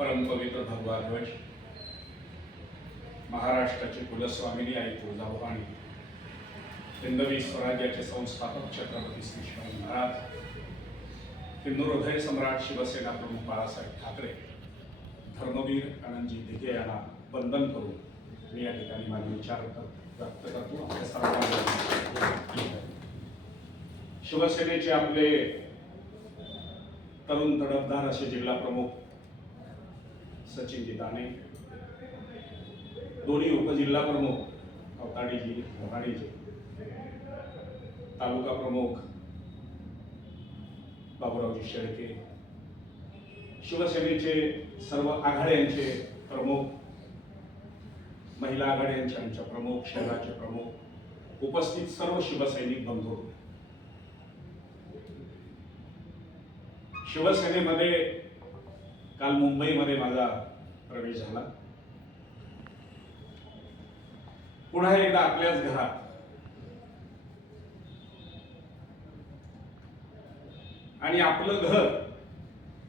परमपवित्र भगवा ध्वज महाराष्ट्राचे कुलस्वामिनी आई तुळजाभवानी हिंदवी स्वराज्याचे संस्थापक छत्रपती श्री शिवाजी महाराज हिंदू हृदय सम्राट शिवसेना प्रमुख बाळासाहेब ठाकरे धर्मवीर आनंदजी दिघे यांना वंदन करून मी या ठिकाणी माझे विचार व्यक्त करतो. शिवसेनेचे आपले तरुण तडफदार असे जिल्हा प्रमुख सचिनजी दाने दोन्ही उपजिल्हा प्रमुख अवताडीजी मोहाडीजी. तालुका प्रमुख बाबुरावजी शेळके. शिवसेनेचे सर्व आघाड्यांचे प्रमुख महिला आघाड्यांचे आमच्या प्रमुख शहराचे प्रमुख उपस्थित सर्व शिवसैनिक बंधू. शिवसेनेमध्ये काल मुंबईमध्ये माझा प्रवेश झाला. पुन्हा एकदा आपल्याच घरात. आणि आपलं घर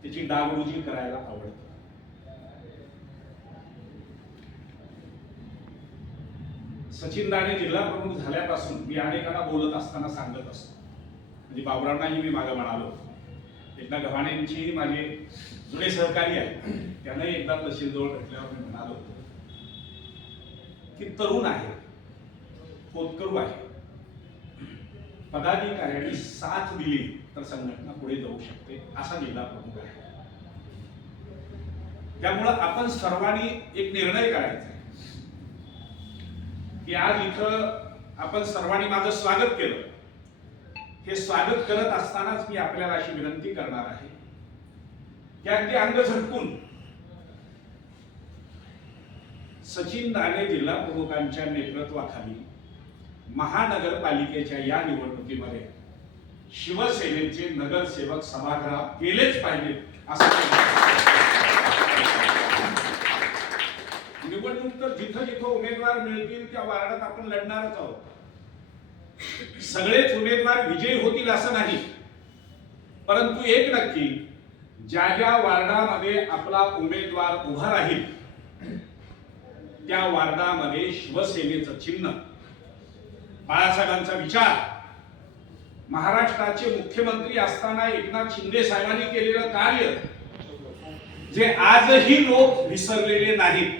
त्याची डागडुजी करायला आवडतं. सचिन दाणे जिल्हा प्रमुख झाल्यापासून मी अनेकांना बोलत असताना सांगत असतो. म्हणजे बाबरांनाही मी मागे म्हणालो. एकदा गव्हाणेंची माझे जुने सहकारी आहे त्यांनाही एकदा तहसीलजवळ भेटल्यावर मी म्हणालो होतो की तरुण आहे होतकरू आहे. पदाधिकाऱ्यांनी साथ दिली तर संघटना पुढे जाऊ शकते असा जिल्हा प्रमुख आहे. त्यामुळं आपण सर्वांनी एक निर्णय काढायचा आहे. की आज इथं आपण सर्वांनी माझं स्वागत केलं. हे स्वागत करत असतानाच मी आपल्याला अशी विनंती करणार आहे. की अगदी अंग झटकून सचिन दाने जिल्हा प्रमुखांच्या नेतृत्वाखाली महानगरपालिकेच्या या निवडणुकीमध्ये शिवसेनेचे नगरसेवक सभागृह गेलेच पाहिजेत असं निवडणूक तर जिथं जिथं उमेदवार मिळतील त्या वार्डात आपण लढणारच आहोत. सगळेच उमेदवार विजयी होतील असं नाही. परंतु एक नक्की ज्या ज्या वार्डामध्ये आपला उमेदवार उभा राहील त्या वार्डामध्ये शिवसेनेचं चिन्ह. बाळासाहेबांचा विचार. महाराष्ट्राचे मुख्यमंत्री असताना एकनाथ शिंदे साहेबांनी केलेलं कार्य जे आजही लोक विसरलेले नाहीत.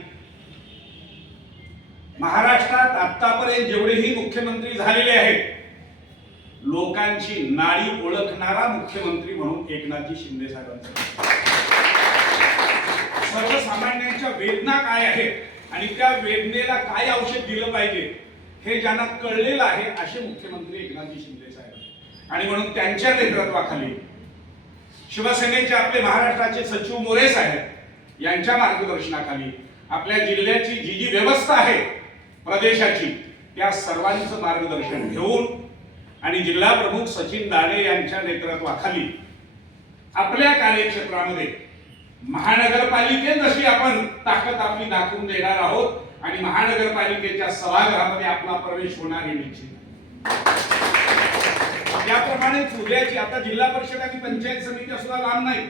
महाराष्ट्रात आता आतापर्यंत जेवढेही मुख्यमंत्री झालेले आहेत लोकांची नाळी ओळखणारा मुख्यमंत्री म्हणून एकनाथजी शिंदे साहेबांचा. सर्वसामान्यांच्या वेदना काय आहेत आणि त्या वेदनेला काय औषध दिलं पाहिजे हे ज्यांना कळलेलं आहे असे मुख्यमंत्री एकनाथजी शिंदे साहेब आणि म्हणून त्यांच्या नेतृत्वाखाली शिवसेनेचे आपले महाराष्ट्राचे सचिव मोरे साहेब यांच्या मार्गदर्शनाखाली आपल्या जिल्ह्याची जी जी व्यवस्था आहे प्रदेशाची त्या सर्वांचं मार्गदर्शन घेऊन आणि जिल्हा प्रमुख सचिन दाने यांच्या नेतृत्वाखाली आपल्या कार्यक्षेत्रामध्ये महानगरपालिकेत जशी आपण ताकद आपली दाखवून देणार आहोत आणि महानगरपालिकेच्या सभागृहामध्ये आपला प्रवेश होणार हे निश्चित. त्याप्रमाणे उद्याची आता जिल्हा परिषद आणि पंचायत समिती सुद्धा लांब नाही.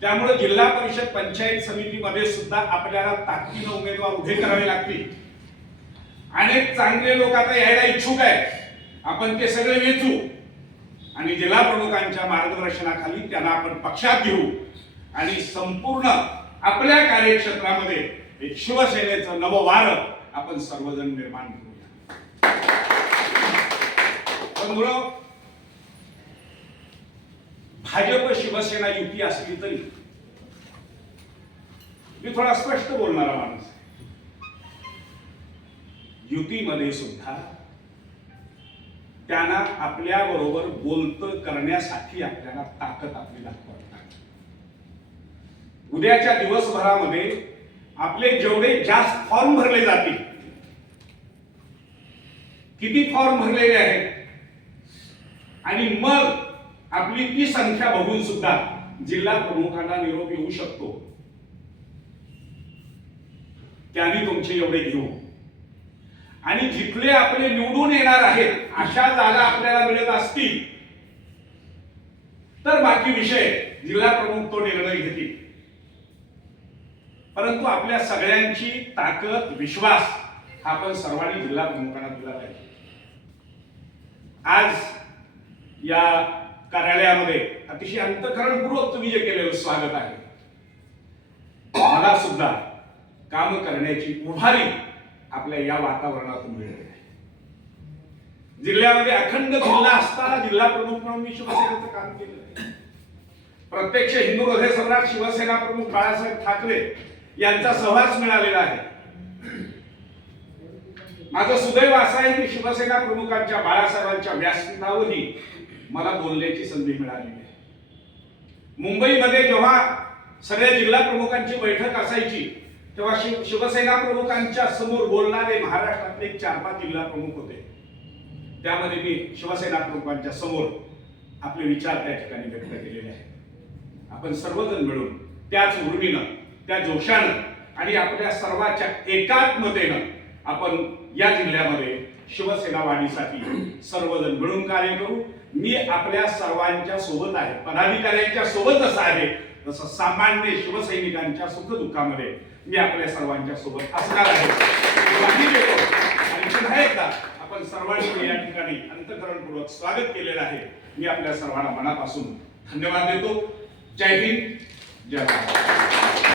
त्यामुळे जिल्हा परिषद पंचायत समितीमध्ये सुद्धा आपल्याला ताकदीनं उमेदवार उभे करावे लागतील. अनेक चांगले लोक आता यायला इच्छुक आहेत. आपण ते सगळे वेचू. आणि जिल्हा प्रमुखांच्या मार्गदर्शनाखाली त्यांना आपण पक्षात घेऊ. आणि संपूर्ण आपल्या कार्यक्षेत्रामध्ये एक शिवसेनेचं नवं वार आपण सर्वजण निर्माण करूया. भाजप शिवसेना युती असली तरी मी थोडा स्पष्ट बोलणारा माणूस युतीमध्ये सुद्धा त्यांना आपल्या बरोबर बोलत करण्यासाठी आपल्याला ताकद आपली दाखवावी लागते उद्याच्या दिवसभरामध्ये आपले जेवढे जास्त फॉर्म भरले जातील किती फॉर्म भरलेले आहेत आणि मग आपली ती संख्या बघून सुद्धा जिल्हा प्रमुखांना निरोप येऊ शकतो. त्यांनी तुमचे एवढे घेऊ. आणि जिथले आपले निवडून येणार आहेत अशा जागा आपल्याला मिळत असतील. तर बाकी विषय जिल्हा प्रमुख तो निर्णय घेतील. परंतु आपल्या सगळ्यांची ताकद विश्वास हा आपण सर्वांनी जिल्हा प्रमुखांना दिला पाहिजे. आज या कार्यालयामध्ये अतिशय अंतकरणपूर्वक तुम्ही जे केलेलं स्वागत आहे. मला सुद्धा काम करण्याची उभारी आपल्या या वातावरणातून मिळते जिल्ह्यामध्ये अखंड जिल्हा असताना जिल्हा प्रमुख म्हणून मी शिवसेनेचं काम केलं. प्रत्यक्ष हिंदू हृदय सम्राट शिवसेना प्रमुख बाळासाहेब ठाकरे यांचा सहवास मिळालेला आहे. माझं सुदैव असं आहे की शिवसेना प्रमुखांच्या बाळासाहेबांच्या व्यासपीठावरही मला बोलण्याची संधी मिळालेली आहे. मुंबईमध्ये जेव्हा सगळ्या जिल्हा प्रमुखांची बैठक असायची तेव्हा शिव शिवसेना प्रमुखांच्या समोर बोलणारे महाराष्ट्रातले चार पाच जिल्हा प्रमुख होते. त्यामध्ये मी शिवसेना प्रमुखांच्या समोर आपले विचार त्या ठिकाणी व्यक्त केलेले आहेत. आपण सर्वजण मिळून त्याच उर्मीनं त्या जोशानं आणि आपल्या सर्वांच्या एकात्मतेनं आपण या जिल्ह्यामध्ये शिवसेना वाढीसाठी सर्वजण मिळून कार्य करू. मी आपल्या सर्वांच्या सोबत आहे पदाधिकाऱ्यांच्या सोबतच आहे. जसं सामान्य शिवसैनिकांच्या सुखदुःखामध्ये मी आपल्या सर्वांच्या सोबत असणार आहे. आणि पुन्हा एकदा आपण सर्वांनी या ठिकाणी अंतकरणपूर्वक स्वागत केलेलं आहे. मी आपल्या सर्वांना मनापासून धन्यवाद देतो. जय हिंद. जय भारत.